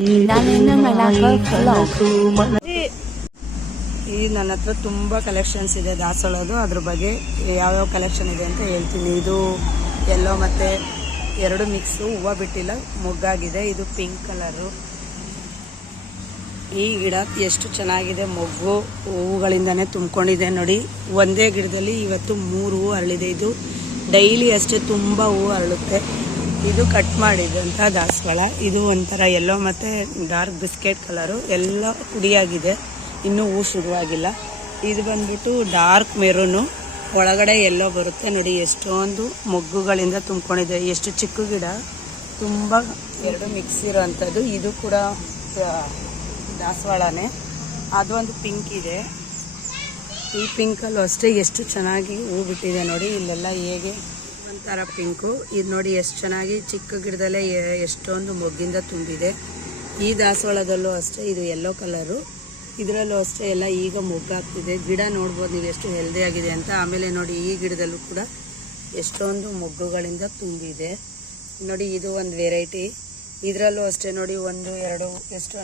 ಈ ನನ್ನ ಹತ್ರ ತುಂಬಾ ಕಲೆಕ್ಷನ್ಸ್ ಇದೆ ದಾಸವಾಳದು. ಅದ್ರ ಬಗ್ಗೆ ಯಾವ್ಯಾವ ಕಲೆಕ್ಷನ್ ಇದೆ ಅಂತ ಹೇಳ್ತೀನಿ. ಇದು ಯೆಲ್ಲೋ ಮತ್ತೆ ಎರಡು ಮಿಕ್ಸ್, ಹೂವು ಬಿಟ್ಟಿಲ್ಲ, ಮೊಗ್ಗಾಗಿದೆ. ಇದು ಪಿಂಕ್ ಕಲರು. ಈ ಗಿಡ ಎಷ್ಟು ಚೆನ್ನಾಗಿದೆ, ಮೊಗ್ಗು ಹೂವುಗಳಿಂದಾನೇ ತುಂಬಿಕೊಂಡಿದೆ ನೋಡಿ. ಒಂದೇ ಗಿಡದಲ್ಲಿ ಇವತ್ತು 3 ಹೂವು ಅರಳಿದೆ. ಇದು ಡೈಲಿ ಅಷ್ಟೇ ತುಂಬ ಹೂವು ಅರಳುತ್ತೆ. ಇದು ಕಟ್ ಮಾಡಿದಂಥ ದಾಸವಾಳ. ಇದು ಒಂಥರ ಯೆಲ್ಲೋ ಮತ್ತು ಡಾರ್ಕ್ ಬಿಸ್ಕೆಟ್ ಕಲರು, ಎಲ್ಲ ಕುಡಿಯಾಗಿದೆ, ಇನ್ನೂ ಹೂ ಶುರುವಾಗಿಲ್ಲ. ಇದು ಬಂದ್ಬಿಟ್ಟು ಡಾರ್ಕ್ ಮೆರೂನು, ಒಳಗಡೆ ಎಲ್ಲೋ ಬರುತ್ತೆ ನೋಡಿ. ಎಷ್ಟೊಂದು ಮೊಗ್ಗುಗಳಿಂದ ತುಂಬಿಕೊಂಡಿದೆ. ಎಷ್ಟು ಚಿಕ್ಕ ಗಿಡ, ತುಂಬ ಎರಡು ಮಿಕ್ಸ್ ಇರೋವಂಥದ್ದು. ಇದು ಕೂಡ ದಾಸವಾಳನೇ. ಅದು ಒಂದು ಪಿಂಕ್ ಇದೆ. ಈ ಪಿಂಕಲ್ಲೂ ಅಷ್ಟೇ ಎಷ್ಟು ಚೆನ್ನಾಗಿ ಹೂ ಬಿಟ್ಟಿದೆ ನೋಡಿ. ಇಲ್ಲೆಲ್ಲ ಹೇಗೆ ಒಂಥರ ಪಿಂಕು. ಇದು ನೋಡಿ ಎಷ್ಟು ಚೆನ್ನಾಗಿ ಚಿಕ್ಕ ಗಿಡದಲ್ಲೇ ಎಷ್ಟೊಂದು ಮೊಗ್ಗಿಂದ ತುಂಬಿದೆ. ಈ ದಾಸವಾಳದಲ್ಲೂ ಅಷ್ಟೇ ಇದು ಯೆಲ್ಲೋ ಕಲರು. ಇದರಲ್ಲೂ ಅಷ್ಟೇ ಎಲ್ಲ ಈಗ ಮೊಗ್ಗಾಗ್ತಿದೆ. ಗಿಡ ನೋಡ್ಬೋದು ನೀವು ಎಷ್ಟು ಹೆಲ್ದಿ ಆಗಿದೆ ಅಂತ. ಆಮೇಲೆ ನೋಡಿ ಈ ಗಿಡದಲ್ಲೂ ಕೂಡ ಎಷ್ಟೊಂದು ಮೊಗ್ಗುಗಳಿಂದ ತುಂಬಿದೆ ನೋಡಿ. ಇದು ಒಂದು ವೆರೈಟಿ. ಇದರಲ್ಲೂ ಅಷ್ಟೇ ನೋಡಿ, 1 2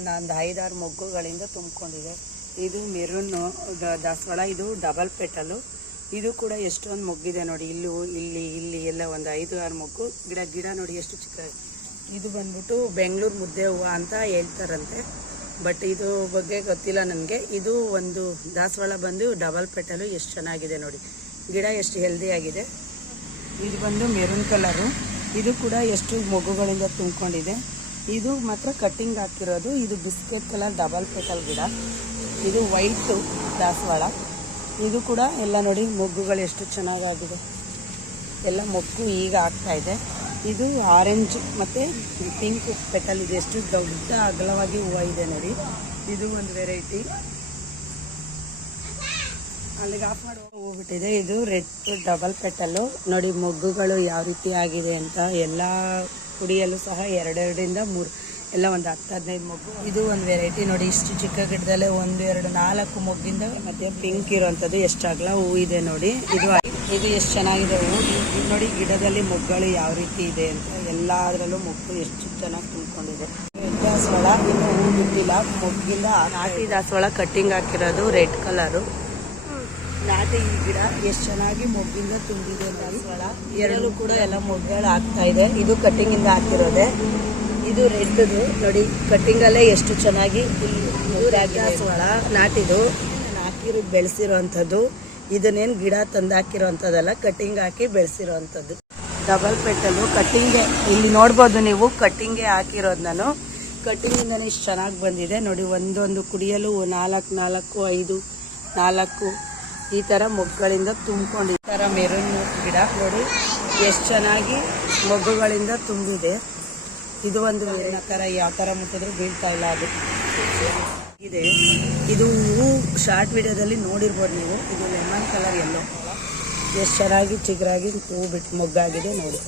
ಒಂದು 5-6 ಮೊಗ್ಗುಗಳಿಂದ ತುಂಬಿಕೊಂಡಿದೆ. ಇದು ಮೆರೂನು ದಾಸವಾಳ. ಇದು ಡಬಲ್ ಪೆಟಲು. ಇದು ಕೂಡ ಎಷ್ಟೊಂದು ಮೊಗ್ಗಿದೆ ನೋಡಿ. ಇಲ್ಲಿ ಎಲ್ಲ ಒಂದು 5-6 ಮೊಗ್ಗು. ಗಿಡ ನೋಡಿ ಎಷ್ಟು ಚಿಕ್ಕ. ಇದು ಬಂದ್ಬಿಟ್ಟು ಬೆಂಗಳೂರು ಮುದ್ದೆ ಹೂವು ಅಂತ ಹೇಳ್ತಾರಂತೆ, ಬಟ್ ಇದು ಬಗ್ಗೆ ಗೊತ್ತಿಲ್ಲ ನನಗೆ. ಇದು ಒಂದು ದಾಸವಾಳ ಬಂದು ಡಬಲ್ ಪೆಟಲು. ಎಷ್ಟು ಚೆನ್ನಾಗಿದೆ ನೋಡಿ, ಗಿಡ ಎಷ್ಟು ಹೆಲ್ದಿ ಆಗಿದೆ. ಇದು ಬಂದು ಮೆರೂನ್ ಕಲರು. ಇದು ಕೂಡ ಎಷ್ಟು ಮೊಗ್ಗುಗಳಿಂದ ತುಂಬಿಕೊಂಡಿದೆ. ಇದು ಮಾತ್ರ ಕಟ್ಟಿಂಗ್ ಹಾಕಿರೋದು. ಇದು ಬಿಸ್ಕೆಟ್ ಕಲರ್ ಡಬಲ್ ಪೆಟಲ್ ಗಿಡ. ಇದು ವೈಟು ದಾಸವಾಳ. ಇದು ಕೂಡ ಎಲ್ಲ ನೋಡಿ ಮೊಗ್ಗುಗಳು ಎಷ್ಟು ಚೆನ್ನಾಗಾಗಿದೆ. ಎಲ್ಲ ಮೊಗ್ಗು ಈಗ ಆಗ್ತಾ ಇದೆ. ಇದು ಆರೆಂಜ್ ಮತ್ತು ಪಿಂಕ್ ಪೆಟಲ್ ಇದೆ. ಎಷ್ಟು ದೊಡ್ಡ ಅಗಲವಾಗಿ ಹೂವು ಇದೆ ನೋಡಿ. ಇದು ಒಂದು ವೆರೈಟಿ. ಅಲ್ಲಿಗೆ ಆಫ್ ಮಾಡಿ ಹೂವು ಬಿಟ್ಟಿದೆ. ಇದು ರೆಡ್ ಡಬಲ್ ಪೆಟಲ್ಲು ನೋಡಿ. ಮೊಗ್ಗುಗಳು ಯಾವ ರೀತಿ ಆಗಿದೆ ಅಂತ. ಎಲ್ಲ ಕುಡಿಯಲು ಸಹ 2-2ರಿಂದ 3 ಎಲ್ಲ ಒಂದು 10-15 ಮೊಗ್ಗು. ಇದು ಒಂದು ವೆರೈಟಿ ನೋಡಿ. ಇಷ್ಟು ಚಿಕ್ಕ ಗಿಡದಲ್ಲೇ 1 2 4 ಮೊಗ್ಗಿಂದ ಮತ್ತೆ ಪಿಂಕ್ ಇರೋವಂಥದ್ದು. ಎಷ್ಟು ಅಗಲ ಹೂವು ಇದೆ ನೋಡಿ. ಇದು ಎಷ್ಟು ಚೆನ್ನಾಗಿದೆ ಹೂವು ನೋಡಿ. ಗಿಡದಲ್ಲಿ ಮೊಗ್ಗುಗಳು ಯಾವ ರೀತಿ ಇದೆ ಅಂತ. ಎಲ್ಲದರಲ್ಲೂ ಮೊಗ್ಗು ಎಷ್ಟು ಚೆನ್ನಾಗಿ ತುಂಬಿಕೊಂಡಿದೆ. ದಾಸವಾಳ ಇನ್ನು ಹೂವು ಬಿಟ್ಟಿಲ್ಲ, ಮೊಗ್ಗಿಂದ ನಾಟಿ ದಾಸವಾಳ ಕಟ್ಟಿಂಗ್ ಹಾಕಿರೋದು ರೆಡ್ ಕಲರು. ನಾಟಿ ಈ ಗಿಡ ಎಷ್ಟು ಚೆನ್ನಾಗಿ ಮೊಗ್ಗಿಂದ ತುಂಬಿದೆ ದಾಸವಾಳ. ಎರಡೂ ಕೂಡ ಎಲ್ಲ ಮೊಗ್ಗುಗಳು ಆಗ್ತಾ ಇದೆ. ಇದು ಕಟ್ಟಿಂಗಿಂದ ಹಾಕಿರೋದೆ. ಇದು ರೆಡ್ದು ನೋಡಿ, ಕಟ್ಟಿಂಗಲ್ಲೇ ಎಷ್ಟು ಚೆನ್ನಾಗಿ. ಇದು ದಾಸವಾಳ ನಾಟಿದು ಹಾಕಿರೋ ಬೆಳೆಸಿರೋವಂಥದ್ದು. ಇದನ್ನೇನು ಗಿಡ ತಂದು ಹಾಕಿರೋವಂಥದ್ದಲ್ಲ, ಕಟ್ಟಿಂಗ್ ಹಾಕಿ ಬೆಳೆಸಿರೋವಂಥದ್ದು. ಡಬಲ್ ಪೆಟಲು ಕಟ್ಟಿಂಗೆ ಇಲ್ಲಿ ನೋಡ್ಬೋದು ನೀವು. ಕಟ್ಟಿಂಗೆ ಹಾಕಿರೋದು ನಾನು. ಕಟ್ಟಿಂಗಿಂದನೇ ಇಷ್ಟು ಚೆನ್ನಾಗಿ ಬಂದಿದೆ ನೋಡಿ. ಒಂದೊಂದು ಕುಡಿಯಲು 4 5 4 ಈ ಥರ ಮೊಗ್ಗುಗಳಿಂದ ತುಂಬಿಕೊಂಡು. ಈ ಥರ ಮೆರೂನ್ ಗಿಡ ನೋಡಿ ಎಷ್ಟು ಚೆನ್ನಾಗಿ ಮೊಗ್ಗುಗಳಿಂದ ತುಂಬಿದೆ. ಇದು ಒಂದು ಥರ ಯಾವ ಥರ ಮುಟ್ಟಿದ್ರು ಬೀಳ್ತಾ ಇಲ್ಲ ಅದು ಇದೆ. ಇದು ಹೂವು ಶಾರ್ಟ್ ವಿಡಿಯೋದಲ್ಲಿ ನೋಡಿರ್ಬೋದು ನೀವು. ಇದು ಲೆಮನ್ ಕಲರ್ ಎಲ್ಲೋ ಎಷ್ಟು ಚೆನ್ನಾಗಿ ಚಿಗುರಾಗಿ ಹೂವು ಬಿಟ್ಟು ಮೊಗ್ಗಾಗಿದೆ ನೋಡಿ.